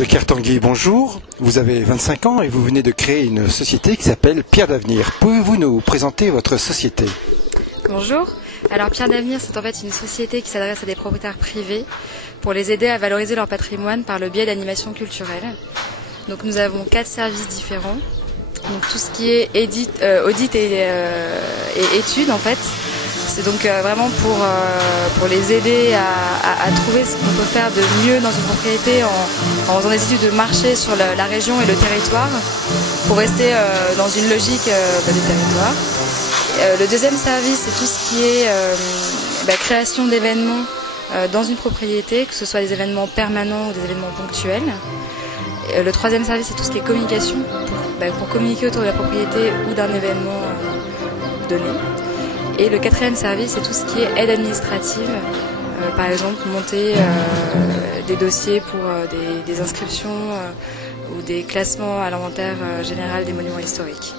de Kertanguy, bonjour. Vous avez 25 ans et vous venez de créer une société qui s'appelle Pierre d'Avenir. Pouvez-vous nous présenter votre société? Bonjour. Alors Pierre d'Avenir, c'est en fait une société qui s'adresse à des propriétaires privés pour les aider à valoriser leur patrimoine par le biais d'animation culturelle. Donc nous avons 4 services différents. Donc tout ce qui est audit et études en fait. C'est donc vraiment pour les aider à trouver ce qu'on peut faire de mieux dans une propriété en faisant des études de marché sur la région et le territoire pour rester dans une logique du territoire. Le deuxième service, c'est tout ce qui est création d'événements dans une propriété, que ce soit des événements permanents ou des événements ponctuels. Le troisième service, c'est tout ce qui est communication, pour communiquer autour de la propriété ou d'un événement donné. Et le quatrième service, c'est tout ce qui est aide administrative, par exemple monter des dossiers pour des inscriptions ou des classements à l'inventaire général des monuments historiques.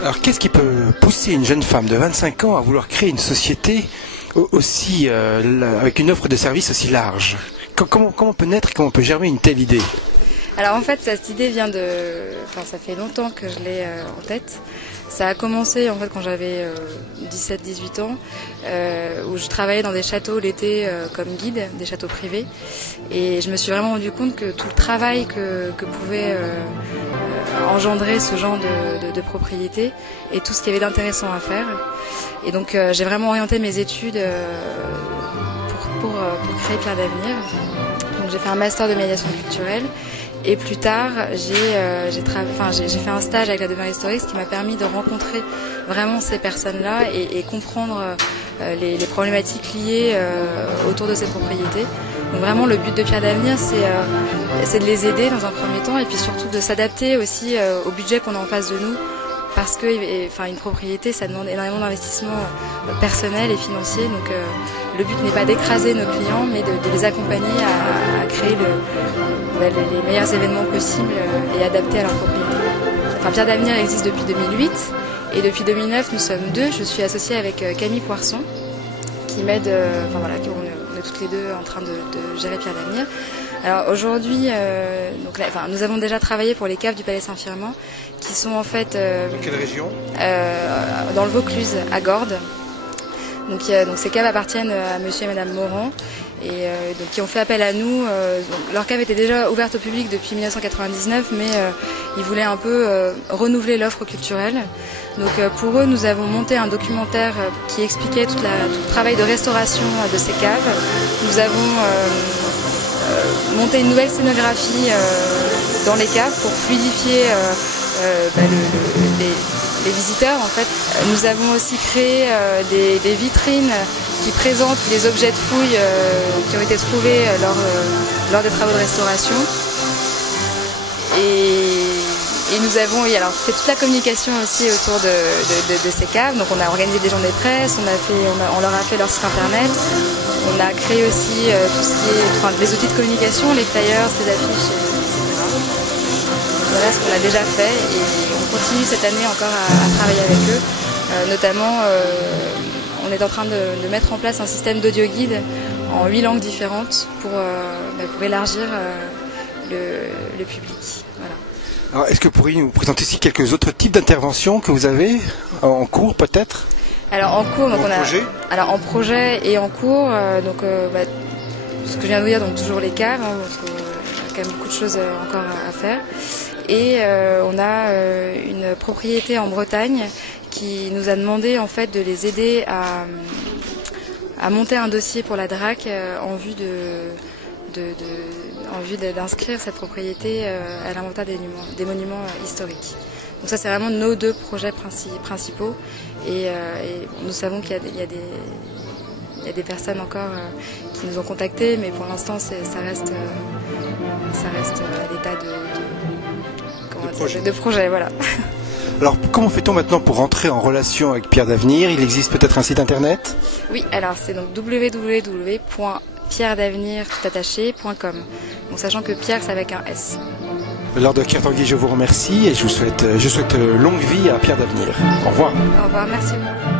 Alors qu'est-ce qui peut pousser une jeune femme de 25 ans à vouloir créer une société aussi avec une offre de services aussi large? Comment on peut naître et comment on peut germer une telle idée? Alors en fait, cette idée vient ça fait longtemps que je l'ai en tête. Ça a commencé en fait quand j'avais 17-18 ans, où je travaillais dans des châteaux l'été comme guide, des châteaux privés. Et je me suis vraiment rendu compte que tout le travail que pouvait engendrer ce genre de propriété et tout ce qu'il y avait d'intéressant à faire. Et donc j'ai vraiment orienté mes études pour créer Pierre d'Avenir. Donc j'ai fait un master de médiation culturelle. Et plus tard, j'ai fait un stage avec la demeure historique, ce qui m'a permis de rencontrer vraiment ces personnes-là et comprendre les problématiques liées autour de ces propriétés. Donc vraiment, le but de Pierre d'Avenir, c'est de les aider dans un premier temps et puis surtout de s'adapter aussi au budget qu'on a en face de nous. Parce que une propriété, ça demande énormément d'investissement personnel et financier. Donc le but n'est pas d'écraser nos clients, mais de les accompagner à créer les meilleurs événements possibles et adaptés à leur propriété. Pierre d'Avenir existe depuis 2008 et depuis 2009, nous sommes deux. Je suis associée avec Camille Poisson qui m'aide. On est toutes les deux en train de gérer Pierre d'Avenir. Alors aujourd'hui, nous avons déjà travaillé pour les caves du Palais Saint-Firmin, qui sont en fait... Dans quelle région? Dans le Vaucluse, à Gordes. Donc ces caves appartiennent à monsieur et madame Morand, et donc qui ont fait appel à nous. Leur cave était déjà ouverte au public depuis 1999, mais ils voulaient un peu renouveler l'offre culturelle. Donc pour eux, nous avons monté un documentaire qui expliquait tout le travail de restauration de ces caves. Nous avons monté une nouvelle scénographie dans les caves pour fluidifier les visiteurs en fait. Nous avons aussi créé des vitrines qui présentent les objets de fouille qui ont été trouvés lors des travaux de restauration. Et nous avons fait toute la communication aussi autour de ces caves. Donc on a organisé des journées de presse, on leur a fait leur site internet. On a créé aussi tout ce qui est les outils de communication, les flyers, les affiches, etc. Voilà ce qu'on a déjà fait et on continue cette année encore à travailler avec eux. Notamment, on est en train de mettre en place un système d'audio guide en 8 langues différentes pour élargir le public. Voilà. Alors, est-ce que vous pourriez nous présenter aussi quelques autres types d'interventions que vous avez en cours peut-être? Alors en cours, donc en projet et en cours, ce que je viens de vous dire, donc toujours les caves, parce qu'il y a quand même beaucoup de choses encore à faire. Et on a une propriété en Bretagne qui nous a demandé en fait de les aider à monter un dossier pour la DRAC en vue d'inscrire cette propriété à l'inventaire des monuments historiques. Donc ça, c'est vraiment nos 2 projets principaux. Et nous savons qu'il y a des personnes encore qui nous ont contactés, mais pour l'instant, ça reste à l'état de projet. Voilà. Alors, comment fait-on maintenant pour rentrer en relation avec Pierre d'Avenir? Il existe peut-être un site internet? Oui, alors c'est donc www.pierredavenir.com. Donc sachant que Pierre, c'est avec un S. Lors de Kertanguy, je vous remercie et je souhaite longue vie à Pierre d'Avenir. Au revoir. Au revoir, merci beaucoup.